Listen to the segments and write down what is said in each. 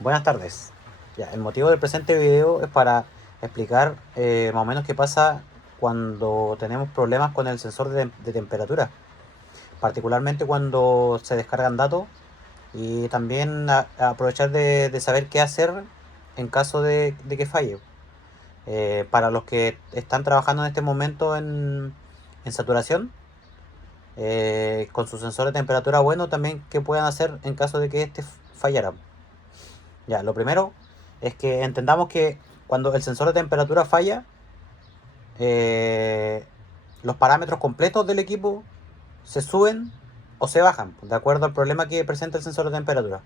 Buenas tardes. Ya, el motivo del presente video es para explicar más o menos qué pasa cuando tenemos problemas con el sensor de temperatura, particularmente cuando se descargan datos y también aprovechar de saber qué hacer en caso de que falle. Para los que están trabajando en este momento en saturación, con su sensor de temperatura bueno, también qué puedan hacer en caso de que este fallara. Ya, lo primero es que entendamos que cuando el sensor de temperatura falla, eh, los parámetros completos del equipo se suben o se bajan, de acuerdo al problema que presenta el sensor de temperatura.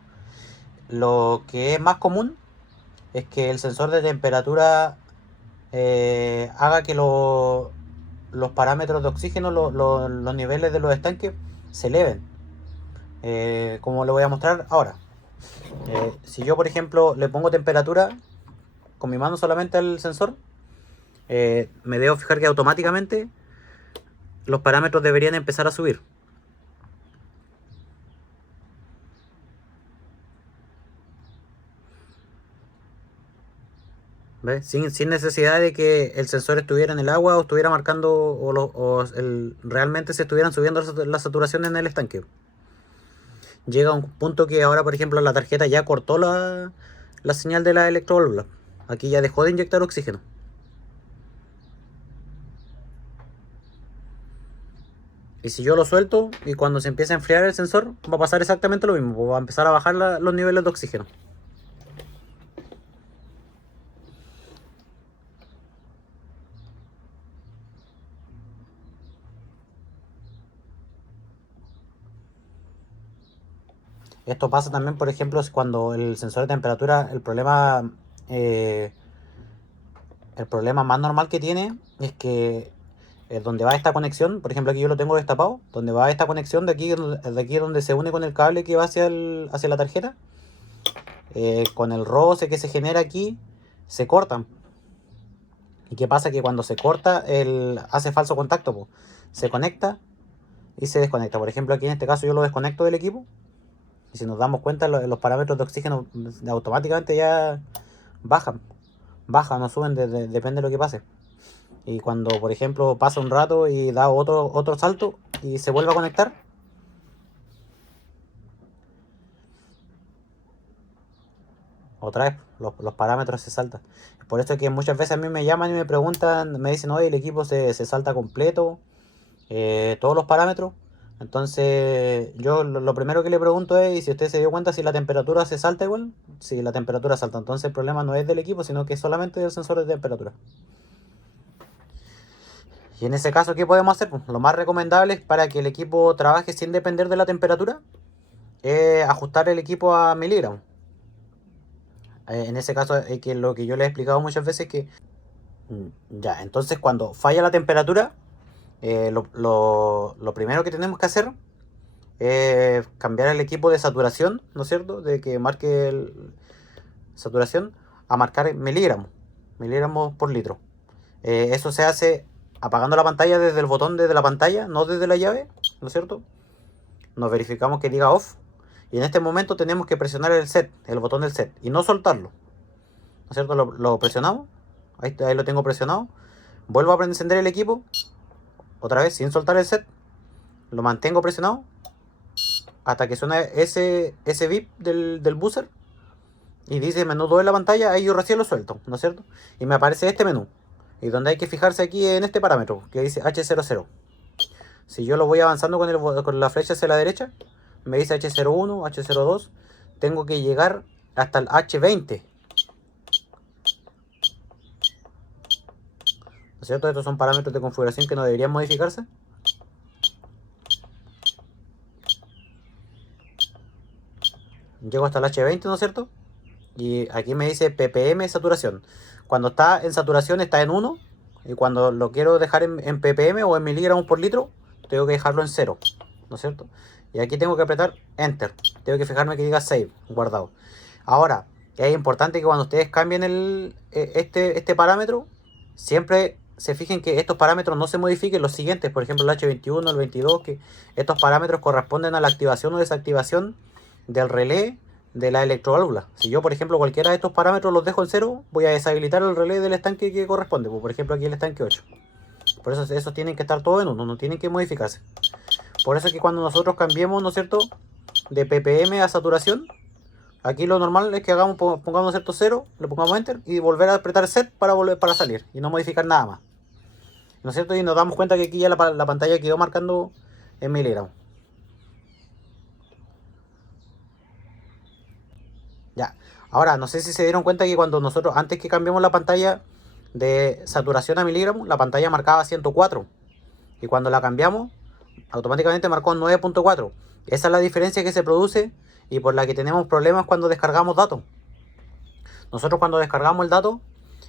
Lo que es más común es que el sensor de temperatura haga que los parámetros de oxígeno, los niveles de los estanques, se eleven. Como lo voy a mostrar ahora. Si yo, por ejemplo, le pongo temperatura con mi mano solamente al sensor, me debo fijar que automáticamente los parámetros deberían empezar a subir. ¿Ves? Sin necesidad de que el sensor estuviera en el agua o estuviera marcando realmente se estuvieran subiendo la saturación en el estanque. Llega un punto que ahora, por ejemplo, la tarjeta ya cortó la señal de la electroválvula. Aquí ya dejó de inyectar oxígeno. Y si yo lo suelto y cuando se empieza a enfriar el sensor, va a pasar exactamente lo mismo. Va a empezar a bajar los niveles de oxígeno. Esto pasa también, por ejemplo, es cuando el sensor de temperatura, eh, el problema más normal que tiene es que donde va esta conexión, por ejemplo aquí yo lo tengo destapado, donde va esta conexión de aquí donde se une con el cable que va hacia la tarjeta, con el roce que se genera aquí, se cortan. ¿Y qué pasa? Que cuando se corta, hace falso contacto, po. Se conecta y se desconecta. Por ejemplo, aquí en este caso yo lo desconecto del equipo. Y si nos damos cuenta, los parámetros de oxígeno automáticamente ya bajan. Bajan o suben, depende de lo que pase. Y cuando, por ejemplo, pasa un rato y da otro salto y se vuelve a conectar, otra vez los parámetros se saltan. Por eso es que muchas veces a mí me llaman y me preguntan, me dicen, oye, el equipo se salta completo, todos los parámetros. Entonces yo lo primero que le pregunto es, ¿y si usted se dio cuenta si la temperatura se salta igual? Si la temperatura salta, entonces el problema no es del equipo, sino que es solamente del sensor de temperatura. Y en ese caso, ¿qué podemos hacer? Pues lo más recomendable es para que el equipo trabaje sin depender de la temperatura, ajustar el equipo a miligramos. En ese caso, que lo que yo les he explicado muchas veces que ya, entonces cuando falla la temperatura, lo primero que tenemos que hacer es cambiar el equipo de saturación, ¿no es cierto? De que marque saturación a marcar miligramos por litro. Eso se hace apagando la pantalla desde el botón de la pantalla, no desde la llave, ¿no es cierto? Nos verificamos que diga off. Y en este momento tenemos que presionar el botón del set, y no soltarlo. ¿No es cierto? Lo presionamos. Ahí lo tengo presionado. Vuelvo a encender el equipo. Otra vez, sin soltar el set. Lo mantengo presionado. Hasta que suena ese bip del buzzer. Y dice menú 2 en la pantalla. Ahí yo recién lo suelto, ¿no es cierto? Y me aparece este menú. Y donde hay que fijarse aquí en este parámetro, que dice H00. Si yo lo voy avanzando con la flecha hacia la derecha, me dice H01, H02. Tengo que llegar hasta el H20. ¿No es cierto? Estos son parámetros de configuración que no deberían modificarse. Llego hasta el H20, ¿no es cierto? Y aquí me dice ppm saturación. Cuando está en saturación está en 1. Y cuando lo quiero dejar en ppm o en miligramos por litro, tengo que dejarlo en 0. ¿No es cierto? Y aquí tengo que apretar Enter. Tengo que fijarme que diga Save, guardado. Ahora, es importante que cuando ustedes cambien este parámetro, siempre se fijen que estos parámetros no se modifiquen los siguientes. Por ejemplo, el H21, el 22, que estos parámetros corresponden a la activación o desactivación del relé de la electroválvula. Si yo, por ejemplo, cualquiera de estos parámetros los dejo en 0, voy a deshabilitar el relé del estanque que corresponde. Por ejemplo, aquí el estanque 8. Por eso esos tienen que estar todos en 1, no tienen que modificarse. Por eso es que cuando nosotros cambiemos, ¿no es cierto?, de ppm a saturación, aquí lo normal es que hagamos, pongamos, ¿no es cierto?, 0, le pongamos enter y volver a apretar set para salir y no modificar nada más. ¿No es cierto? Y nos damos cuenta que aquí ya la pantalla quedó marcando en miligramos. Ya. Ahora, no sé si se dieron cuenta que cuando nosotros, antes que cambiamos la pantalla de saturación a miligramos, la pantalla marcaba 104. Y cuando la cambiamos, automáticamente marcó 9.4. Esa es la diferencia que se produce y por la que tenemos problemas cuando descargamos datos. Nosotros cuando descargamos el dato,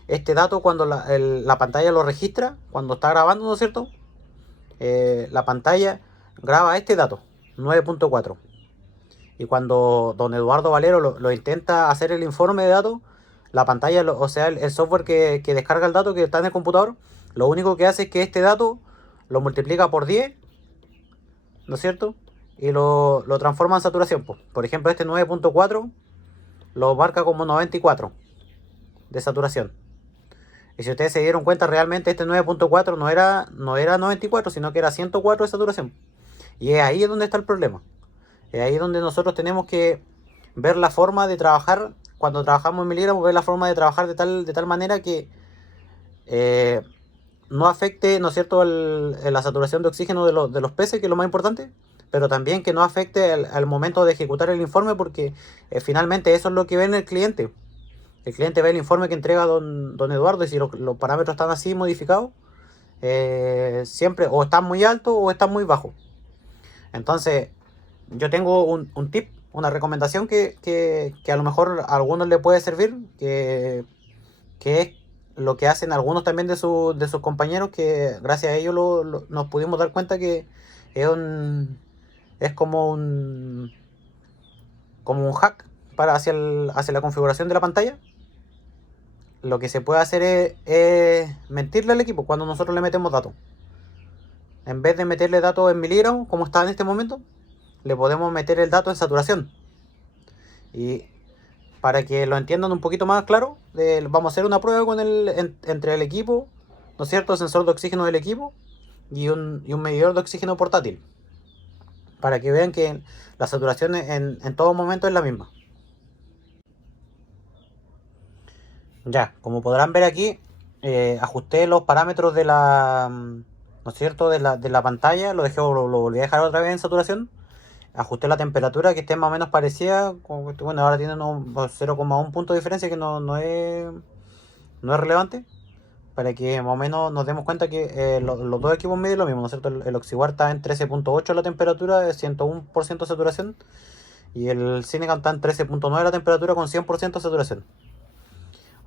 este dato cuando la pantalla lo registra, cuando está grabando, ¿no es cierto?, la pantalla graba este dato, 9.4. Y cuando don Eduardo Valero lo intenta hacer el informe de datos, la pantalla, o sea, el software que descarga el dato que está en el computador, lo único que hace es que este dato lo multiplica por 10, ¿no es cierto?, y lo transforma en saturación. Por ejemplo, este 9.4 lo marca como 94 de saturación. Y si ustedes se dieron cuenta, realmente este 9.4 no era 94, sino que era 104 de saturación. Y es ahí donde está el problema. Es ahí donde nosotros tenemos que ver la forma de trabajar. Cuando trabajamos en miligramos, ver la forma de trabajar de tal manera que no afecte, ¿no es cierto?, la saturación de oxígeno de los peces, que es lo más importante, pero también que no afecte al momento de ejecutar el informe, porque finalmente eso es lo que ve en el cliente. El cliente ve el informe que entrega don Eduardo, y si los parámetros están así modificados, siempre o están muy altos o están muy bajos. Entonces, yo tengo un tip, una recomendación que a lo mejor a algunos le puede servir, que es lo que hacen algunos también de sus compañeros, que gracias a ellos nos pudimos dar cuenta que es como un hack hacia la configuración de la pantalla. Lo que se puede hacer es mentirle al equipo cuando nosotros le metemos datos. En vez de meterle datos en miligramos, como está en este momento, le podemos meter el dato en saturación. Y para que lo entiendan un poquito más claro, vamos a hacer una prueba entre el equipo, ¿no es cierto?, el sensor de oxígeno del equipo y un medidor de oxígeno portátil, para que vean que la saturación en todo momento es la misma. Ya, como podrán ver aquí, ajusté los parámetros de ¿no es cierto?, de la pantalla, lo volví a dejar otra vez en saturación. Ajusté la temperatura que esté más o menos parecida. Bueno, ahora tienen un 0,1 punto de diferencia, que no es relevante, para que más o menos nos demos cuenta que los dos equipos miden lo mismo, ¿no es cierto? El Oxiguard está en 13.8 la temperatura, de 101% de saturación, y el Cinecam está en 13.9 la temperatura, con 100% de saturación.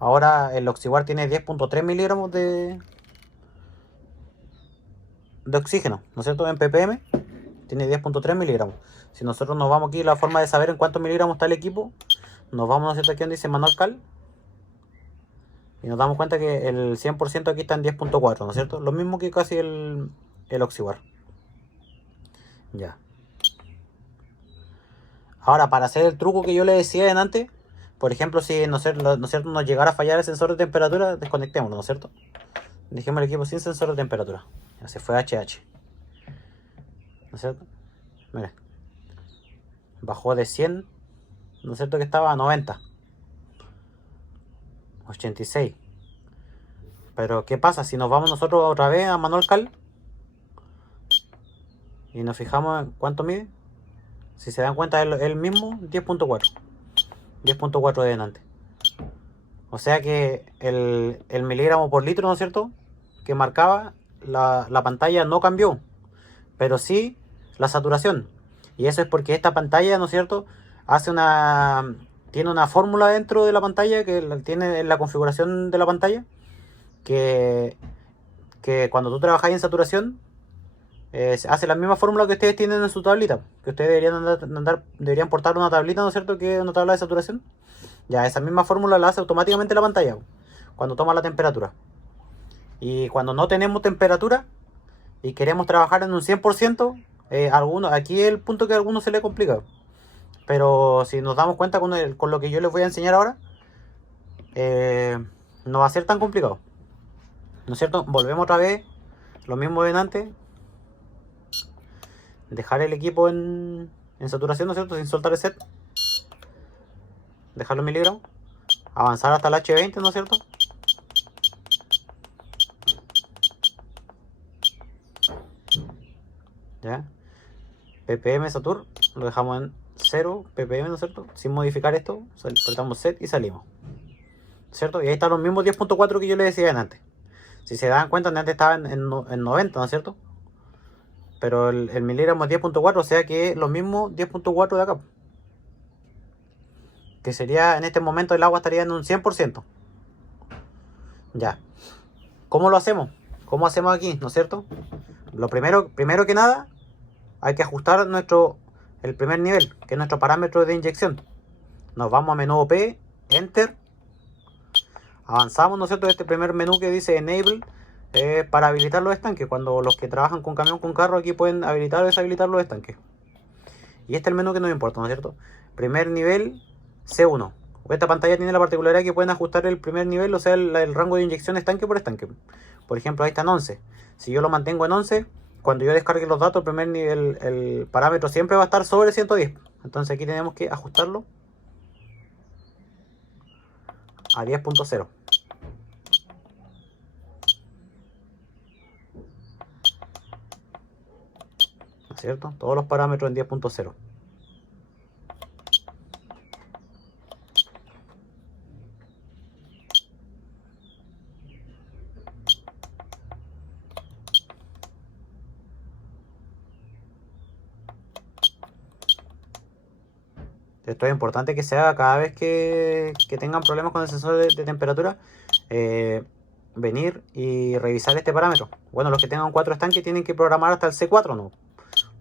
Ahora el Oxiguard tiene 10.3 miligramos de oxígeno, ¿no es cierto?, en ppm. Tiene 10.3 miligramos. Si nosotros nos vamos aquí, la forma de saber en cuántos miligramos está el equipo, nos vamos, ¿no es cierto?, aquí donde dice manual cal, y nos damos cuenta que el 100% aquí está en 10.4, ¿no es cierto? Lo mismo que casi el Oxiguard. Ya. Ahora, para hacer el truco que yo le decía antes, por ejemplo, si ¿no es cierto?, nos llegara a fallar el sensor de temperatura, desconectémoslo, ¿no es cierto? Dejemos el equipo sin sensor de temperatura. Ya se fue HH. ¿No es cierto? Mira. Bajó de 100, ¿no es cierto?, que estaba a 90. 86. Pero ¿qué pasa si nos vamos nosotros otra vez a manual cal y nos fijamos en cuánto mide? Si se dan cuenta, es el mismo 10.4. 10.4 de delante. O sea que el miligramo por litro, ¿no es cierto?, que marcaba la pantalla no cambió, pero sí la saturación. Y eso es porque esta pantalla, ¿no es cierto?, tiene una fórmula dentro de la pantalla, que tiene en la configuración de la pantalla, que cuando tú trabajáis en saturación, hace la misma fórmula que ustedes tienen en su tablita, que ustedes deberían portar una tablita, ¿no es cierto?, que es una tabla de saturación. Ya, esa misma fórmula la hace automáticamente la pantalla cuando toma la temperatura. Y cuando no tenemos temperatura y queremos trabajar en un 100%, aquí es el punto que a algunos se les complica. Pero si nos damos cuenta con lo que yo les voy a enseñar ahora, no va a ser tan complicado, ¿no es cierto? Volvemos otra vez, lo mismo de antes, dejar el equipo en saturación, ¿no es cierto? Sin soltar el set, dejarlo en miligramos, avanzar hasta el H20, ¿no es cierto? ¿Ya? ppm satur, lo dejamos en 0 ppm, ¿no es cierto? Sin modificar esto, apretamos set y salimos, ¿cierto? Y ahí están los mismos 10.4 que yo les decía antes. Si se dan cuenta, antes estaba en 90, ¿no es cierto? Pero el miligramo es 10.4, o sea que es lo mismo 10.4 de acá. Que sería, en este momento el agua estaría en un 100%. Ya. ¿Cómo lo hacemos? ¿Cómo hacemos aquí? ¿No es cierto? Lo primero que nada, hay que ajustar el primer nivel, que es nuestro parámetro de inyección. Nos vamos a menú OP, Enter. Avanzamos, ¿no es cierto? Este primer menú que dice Enable, para habilitar los estanques. Cuando los que trabajan con camión, con carro, aquí pueden habilitar o deshabilitar los estanques. Y este es el menú que nos importa, ¿no es cierto? Primer nivel, C1. Esta pantalla tiene la particularidad que pueden ajustar el primer nivel, o sea, el rango de inyección estanque por estanque. Por ejemplo, ahí está en 11. Si yo lo mantengo en 11, cuando yo descargue los datos, el primer nivel, el parámetro siempre va a estar sobre 110. Entonces aquí tenemos que ajustarlo a 10.0. ¿No es cierto? Todos los parámetros en 10.0. Esto es importante que se haga cada vez que tengan problemas con el sensor de temperatura. Venir y revisar este parámetro. Bueno, los que tengan 4 estanques tienen que programar hasta el C4, ¿no?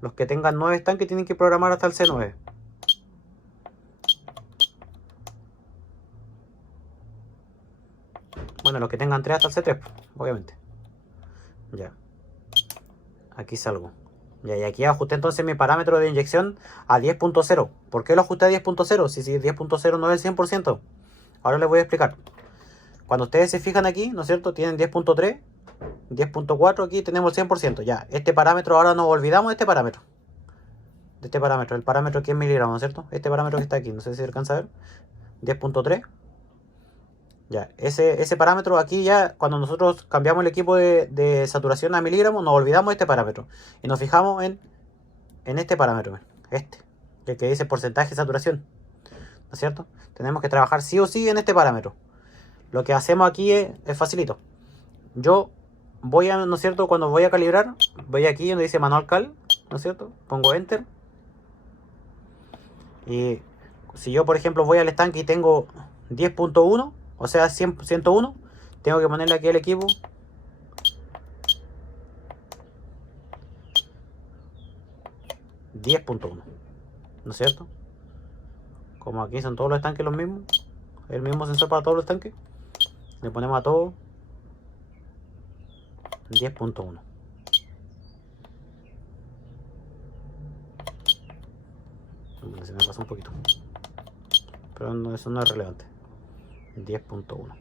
Los que tengan 9 estanques tienen que programar hasta el C9. Bueno, los que tengan 3 hasta el C3, obviamente. Ya. Aquí salgo. Ya, y aquí ajusté entonces mi parámetro de inyección a 10.0. ¿Por qué lo ajusté a 10.0? Si 10.0 no es el 100%. Ahora les voy a explicar. Cuando ustedes se fijan aquí, ¿no es cierto? Tienen 10.3, 10.4, aquí tenemos el 100%. Ya, este parámetro, ahora nos olvidamos de este parámetro. De este parámetro, el parámetro aquí en miligramos, ¿no es cierto? Este parámetro que está aquí, no sé si se alcanza a ver. 10.3. Ya, ese parámetro aquí ya, cuando nosotros cambiamos el equipo de saturación a miligramos, nos olvidamos de este parámetro. Y nos fijamos en este parámetro, el que dice porcentaje de saturación, ¿no es cierto? Tenemos que trabajar sí o sí en este parámetro. Lo que hacemos aquí es facilito. Yo voy a, ¿no es cierto? Cuando voy a calibrar, voy aquí donde dice manual cal, ¿no es cierto? Pongo enter. Y si yo, por ejemplo, voy al estanque y tengo 10.1, o sea, 101, tengo que ponerle aquí al equipo 10.1, ¿no es cierto? Como aquí son todos los estanques los mismos, el mismo sensor para todos los estanques, le ponemos a todo 10.1. Se me pasó un poquito, pero no, eso no es relevante. 10.1.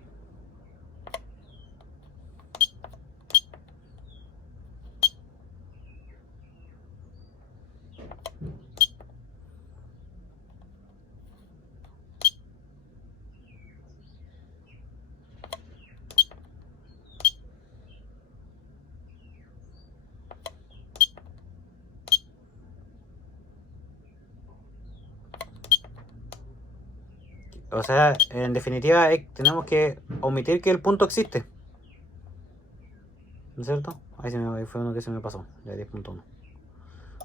O sea, en definitiva, tenemos que omitir que el punto existe, ¿no es cierto? Ahí fue uno que se me pasó, ya 10.1.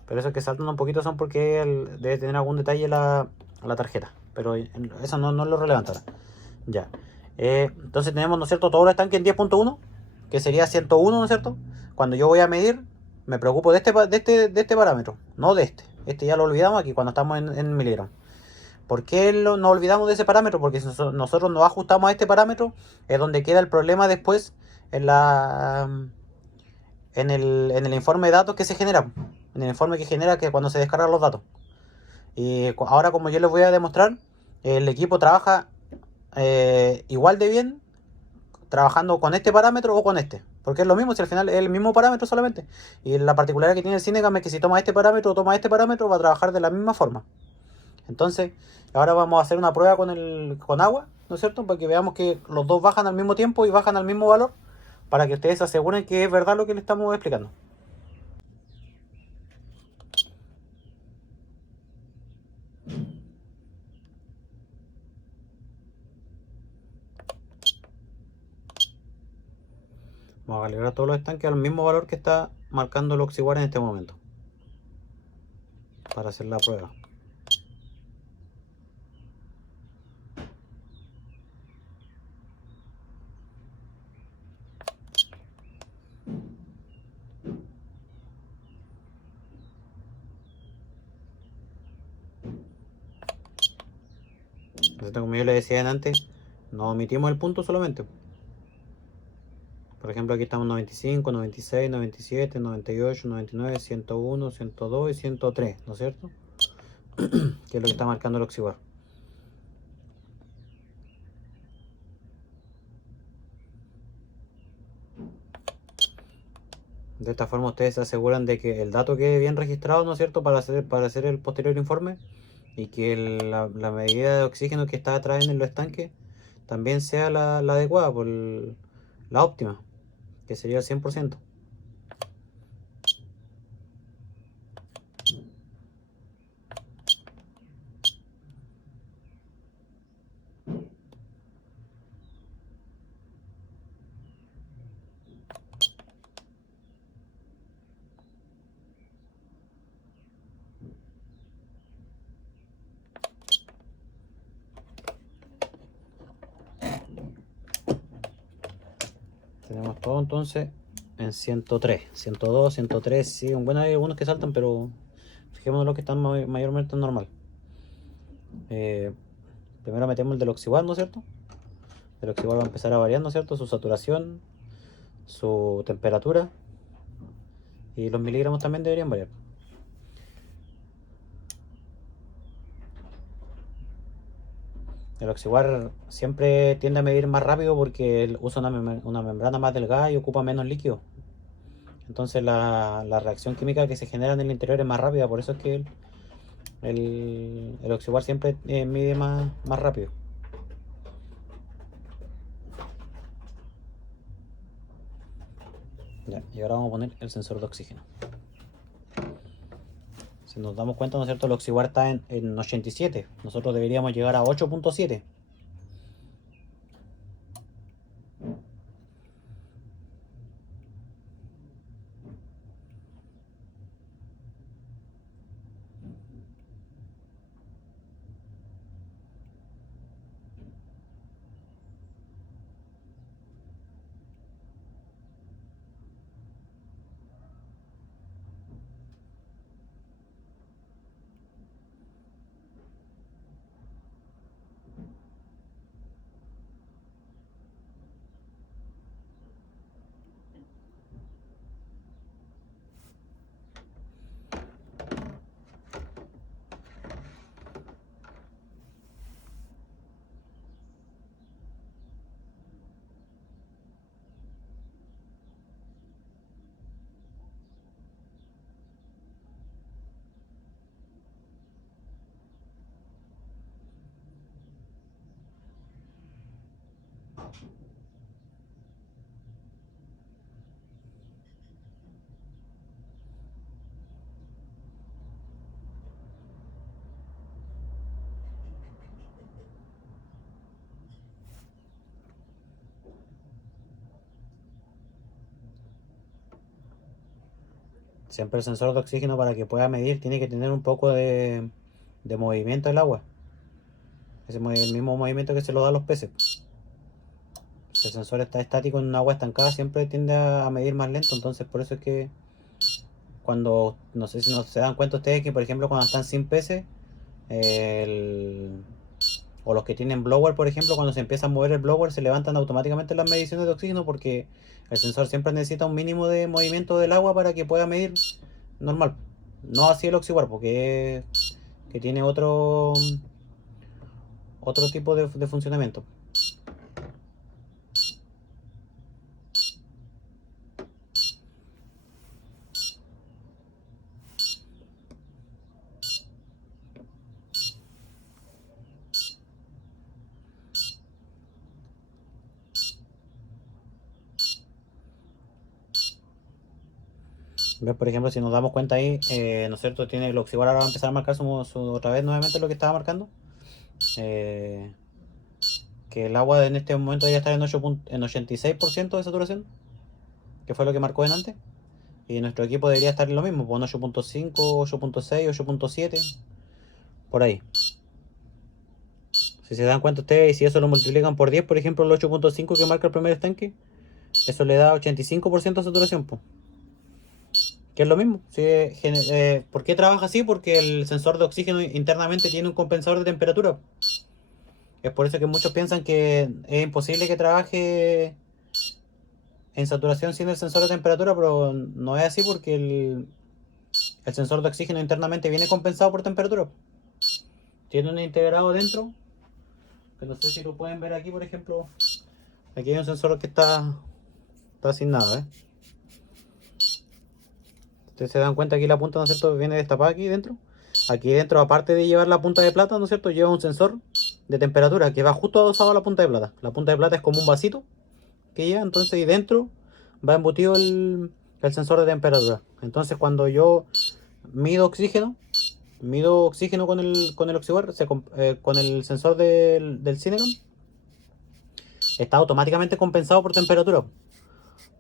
Pero esos que saltan un poquito son porque debe tener algún detalle la tarjeta. Pero eso no es lo relevante ahora. Ya. Entonces tenemos, ¿no es cierto?, todos los estanques en 10.1, que sería 101, ¿no es cierto? Cuando yo voy a medir, me preocupo de este parámetro, no de este. Este ya lo olvidamos aquí cuando estamos en miligramos. ¿Por qué nos olvidamos de ese parámetro? Porque si nosotros nos ajustamos a este parámetro, es donde queda el problema después en el informe de datos que se genera. En el informe que genera que cuando se descargan los datos. Y ahora, como yo les voy a demostrar, el equipo trabaja igual de bien trabajando con este parámetro o con este. Porque es lo mismo, si al final es el mismo parámetro solamente. Y la particularidad que tiene el Cinecam es que si toma este parámetro o toma este parámetro va a trabajar de la misma forma. Entonces, ahora vamos a hacer una prueba con agua, ¿no es cierto? Para que veamos que los dos bajan al mismo tiempo y bajan al mismo valor, para que ustedes se aseguren que es verdad lo que les estamos explicando. Vamos a calibrar todos los estanques al mismo valor que está marcando el Oxiguar en este momento, para hacer la prueba. Entonces, como yo les decía antes, no omitimos el punto solamente. Por ejemplo, aquí estamos 95, 96, 97, 98, 99, 101, 102 y 103, ¿no es cierto? Que es lo que está marcando el Oxiguar. De esta forma ustedes se aseguran de que el dato quede bien registrado, ¿no es cierto?, para hacer el posterior informe, y que la medida de oxígeno que está atrás en los estanques también sea la adecuada, la óptima, que sería el 100%. Tenemos todo entonces en 103, 102, 103, sí, bueno, hay algunos que saltan, pero fijémonos los que están mayormente normal. Primero metemos el del Oxiguar, ¿no es cierto? El Oxiguar va a empezar a variar, ¿no es cierto?, su saturación, su temperatura, y los miligramos también deberían variar. El Oxiguar siempre tiende a medir más rápido porque usa una membrana más delgada y ocupa menos líquido. Entonces la reacción química que se genera en el interior es más rápida, por eso es que el Oxiguar siempre mide más rápido. Ya, y ahora vamos a poner el sensor de oxígeno. Si nos damos cuenta, ¿no es cierto?, el Oxiguar está en 87. Nosotros deberíamos llegar a 8.7. Siempre el sensor de oxígeno, para que pueda medir, tiene que tener un poco de movimiento del agua. El mismo movimiento que se lo da a los peces. Si el sensor está estático en un agua estancada, siempre tiende a medir más lento. Entonces, por eso es que cuando, no sé si se dan cuenta ustedes, que por ejemplo cuando están sin peces, o los que tienen blower, por ejemplo, cuando se empieza a mover el blower, se levantan automáticamente las mediciones de oxígeno, porque el sensor siempre necesita un mínimo de movimiento del agua para que pueda medir normal. No así el Oxiguar, porque que tiene otro tipo de funcionamiento. ¿Ves? Por ejemplo, si nos damos cuenta ahí, ¿no es cierto? Tiene el oxiguar ahora va a empezar a marcar otra vez nuevamente lo que estaba marcando. Eh, que el agua en este momento debería estar en 86% de saturación, que fue lo que marcó en antes. Y nuestro equipo debería estar en lo mismo, pues 8.5, 8.6, 8.7, por ahí. Si se dan cuenta ustedes, y si eso lo multiplican por 10, por ejemplo, el 8.5 que marca el primer estanque, eso le da 85% de saturación, pues. Que es lo mismo. Si, ¿por qué trabaja así? Porque el sensor de oxígeno internamente tiene un compensador de temperatura. Es por eso que muchos piensan que es imposible que trabaje en saturación sin el sensor de temperatura, pero no es así porque el sensor de oxígeno internamente viene compensado por temperatura. Tiene un integrado dentro, que no sé si lo pueden ver aquí, por ejemplo. Aquí hay un sensor que está sin nada, ¿eh? Ustedes se dan cuenta aquí la punta, ¿no es cierto? Viene destapada aquí dentro. Aquí dentro, aparte de llevar la punta de plata, ¿no es cierto? Lleva un sensor de temperatura que va justo adosado a la punta de plata. La punta de plata es como un vasito que lleva, entonces ahí dentro va embutido el sensor de temperatura. Entonces cuando yo mido oxígeno, con el oxígeno, con el sensor del Cineron, está automáticamente compensado por temperatura.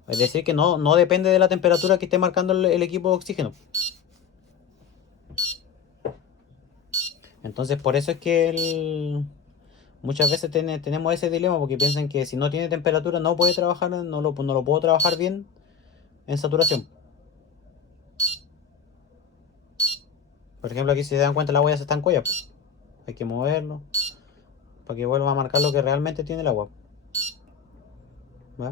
Es decir, que no depende de la temperatura que esté marcando el equipo de oxígeno. Entonces, por eso es que muchas veces tenemos ese dilema, porque piensan que si no tiene temperatura no puede trabajar, no lo puedo trabajar bien en saturación. Por ejemplo, aquí si se dan cuenta la agua ya se estancó ya, pues. Hay que moverlo para que vuelva a marcar lo que realmente tiene el agua. ¿Va?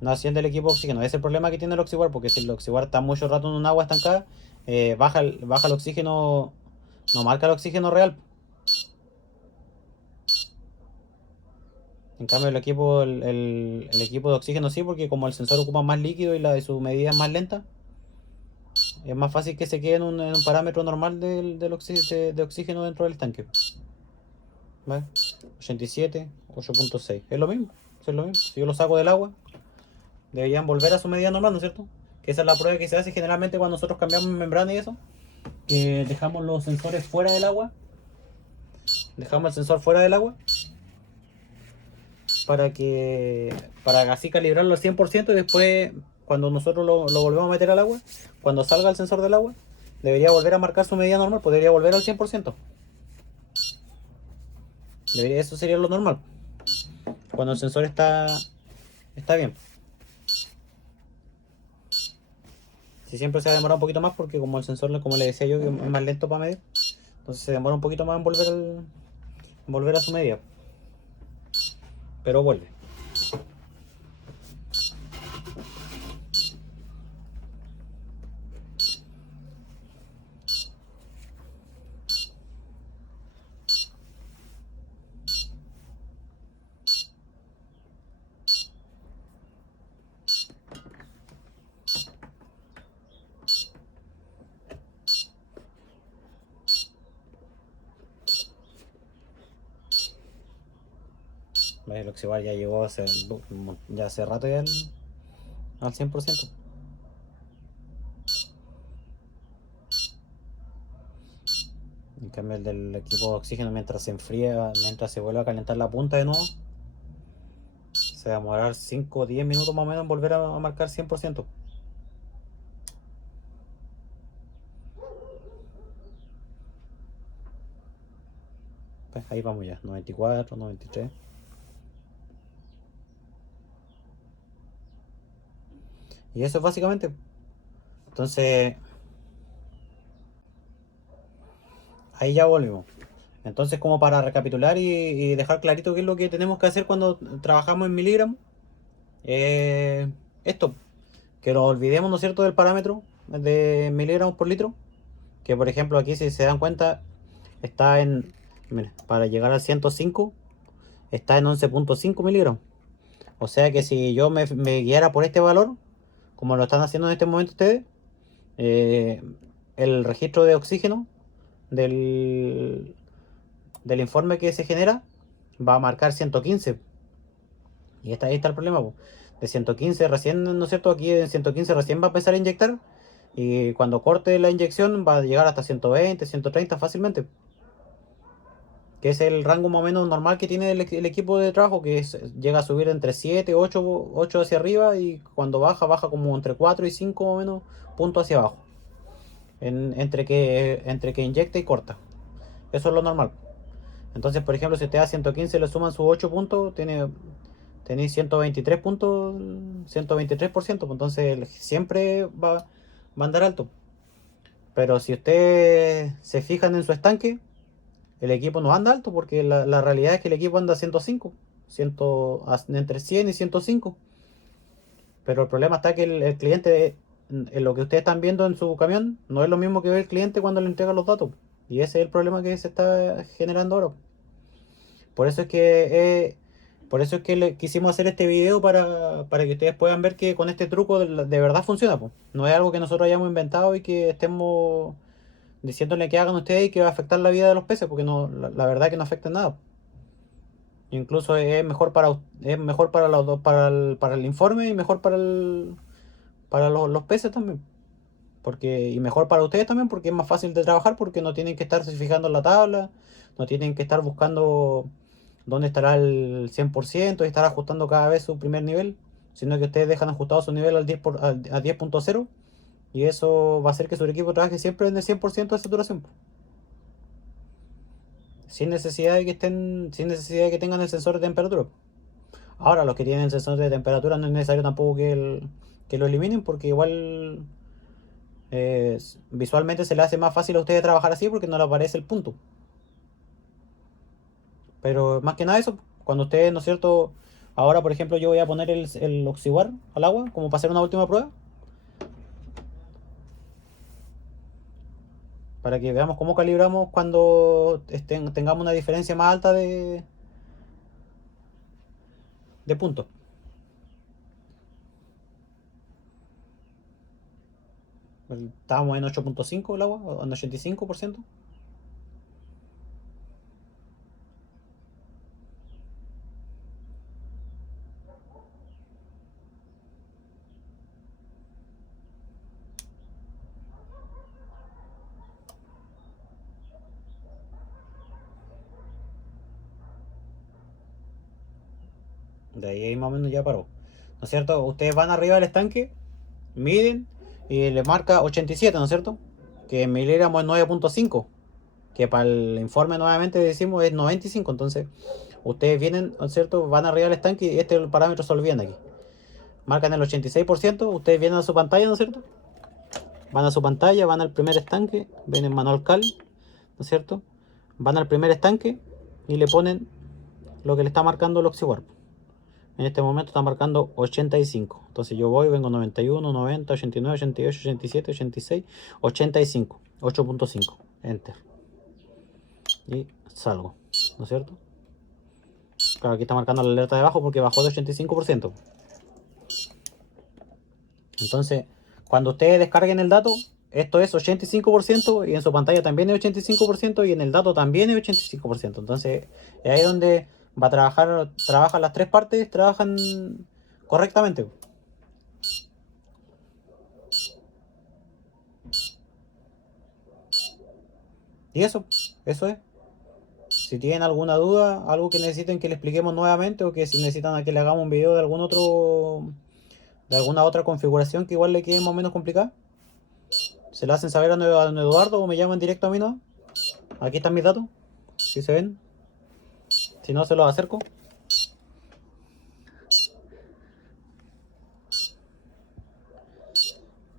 No asciende el equipo de oxígeno. Ese es el problema que tiene el oxiguar, porque si el oxiguar está mucho rato en un agua estancada, baja el oxígeno, no marca el oxígeno real. En cambio el equipo de oxígeno sí, porque como el sensor ocupa más líquido y su medida es más lenta, es más fácil que se quede en un parámetro normal de oxígeno dentro del estanque. ¿Vale? 87, 8.6. Es lo mismo. Es lo mismo. Si yo lo saco del agua, deberían volver a su medida normal, ¿no es cierto? Que esa es la prueba que se hace generalmente cuando nosotros cambiamos membrana y eso. Que dejamos los sensores fuera del agua. Dejamos el sensor fuera del agua. Para así calibrarlo al 100% y después cuando nosotros lo volvemos a meter al agua, cuando salga el sensor del agua, debería volver a marcar su medida normal, podría volver al 100%. Eso sería lo normal. Cuando el sensor está bien. Si siempre se va a demorar un poquito más porque como el sensor, como le decía yo, que es más lento para medir, entonces se demora un poquito más en volver a su medida. Pero vuelve. El oxivar ya llegó ya hace rato ya al 100%. En cambio el del equipo de oxígeno, mientras se enfría, mientras se vuelve a calentar la punta de nuevo, se va a demorar 5 o 10 minutos más o menos en volver a marcar 100%. Pues ahí vamos ya, 94, 93. Y eso es básicamente. Entonces, ahí ya volvimos. Entonces, como para recapitular y dejar clarito qué es lo que tenemos que hacer cuando trabajamos en miligramos, eh, esto, que nos olvidemos, ¿no es cierto?, del parámetro de miligramos por litro, que por ejemplo aquí si se dan cuenta está en, mira, para llegar al 105 está en 11,5 miligramos. O sea que si yo me guiara por este valor, como lo están haciendo en este momento ustedes, eh, el registro de oxígeno del, del informe que se genera va a marcar 115. Y ahí está el problema, po. De 115 recién, ¿no es cierto? Aquí en 115 recién va a empezar a inyectar. Y cuando corte la inyección va a llegar hasta 120, 130 fácilmente. Que es el rango más o menos normal que tiene el equipo de trabajo, que llega a subir entre 7, 8 hacia arriba, y cuando baja como entre 4 y 5 más o menos puntos hacia abajo. Entre que inyecta y corta. Eso es lo normal. Entonces, por ejemplo, si usted a 115 le suman sus 8 puntos, tenéis 123 puntos, 123%, pues entonces siempre va a andar alto. Pero si ustedes se fijan en su estanque, el equipo no anda alto, porque la realidad es que el equipo anda a 105, 100, entre 100 y 105. Pero el problema está que el cliente, en lo que ustedes están viendo en su camión, no es lo mismo que ve el cliente cuando le entrega los datos. Y ese es el problema que se está generando ahora. Por eso es que, quisimos hacer este video para que ustedes puedan ver que con este truco de verdad funciona, po. No es algo que nosotros hayamos inventado y que estemos diciéndole que hagan ustedes y que va a afectar la vida de los peces, porque no, la verdad es que no afecta en nada. Incluso es mejor para los dos, para el informe, y mejor para los peces también. Y mejor para ustedes también, porque es más fácil de trabajar, porque no tienen que estarse fijando en la tabla, no tienen que estar buscando dónde estará el 100% y estar ajustando cada vez su primer nivel, sino que ustedes dejan ajustado su nivel a 10,0, y eso va a hacer que su equipo trabaje siempre en el 100% de saturación, sin necesidad de que tengan el sensor de temperatura. Ahora, los que tienen el sensor de temperatura no es necesario tampoco que lo eliminen, porque igual visualmente se le hace más fácil a ustedes trabajar así, porque no le aparece el punto. Pero más que nada eso, cuando ustedes, ¿no es cierto? Ahora, por ejemplo, yo voy a poner el oxiguar al agua, como para hacer una última prueba, para que veamos cómo calibramos cuando tengamos una diferencia más alta de puntos. Estábamos en 8,5 el agua, en 85%. De ahí más o menos ya paró. ¿No es cierto? Ustedes van arriba del estanque, miden y le marca 87, ¿no es cierto? Que en miligramos es 9,5, que para el informe nuevamente decimos es 95. Entonces, ustedes vienen, ¿no es cierto? Van arriba del estanque y este parámetro se olvidan aquí. Marcan el 86%, ustedes vienen a su pantalla, ¿no es cierto? Van a su pantalla, van al primer estanque, ven en manual cal, ¿no es cierto? Van al primer estanque y le ponen lo que le está marcando el OxyWarp. En este momento está marcando 85. Entonces yo voy, vengo 91, 90, 89, 88, 87, 86, 85. 8,5. Enter. Y salgo. ¿No es cierto? Claro, aquí está marcando la alerta de abajo porque bajó de 85%. Entonces, cuando ustedes descarguen el dato, esto es 85%, y en su pantalla también es 85%, y en el dato también es 85%. Entonces, es ahí donde va a trabajan las tres partes, trabajan correctamente. Y eso es. Si tienen alguna duda, algo que necesiten que le expliquemos nuevamente, o que si necesitan a que le hagamos un video de alguna otra configuración que igual le quede más o menos complicada, se lo hacen saber a don Eduardo, o me llaman directo a mí, ¿no? Aquí están mis datos, si se ven. Si no, se los acerco.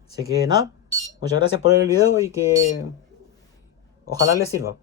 Así que nada, muchas gracias por ver el video, y que ojalá les sirva.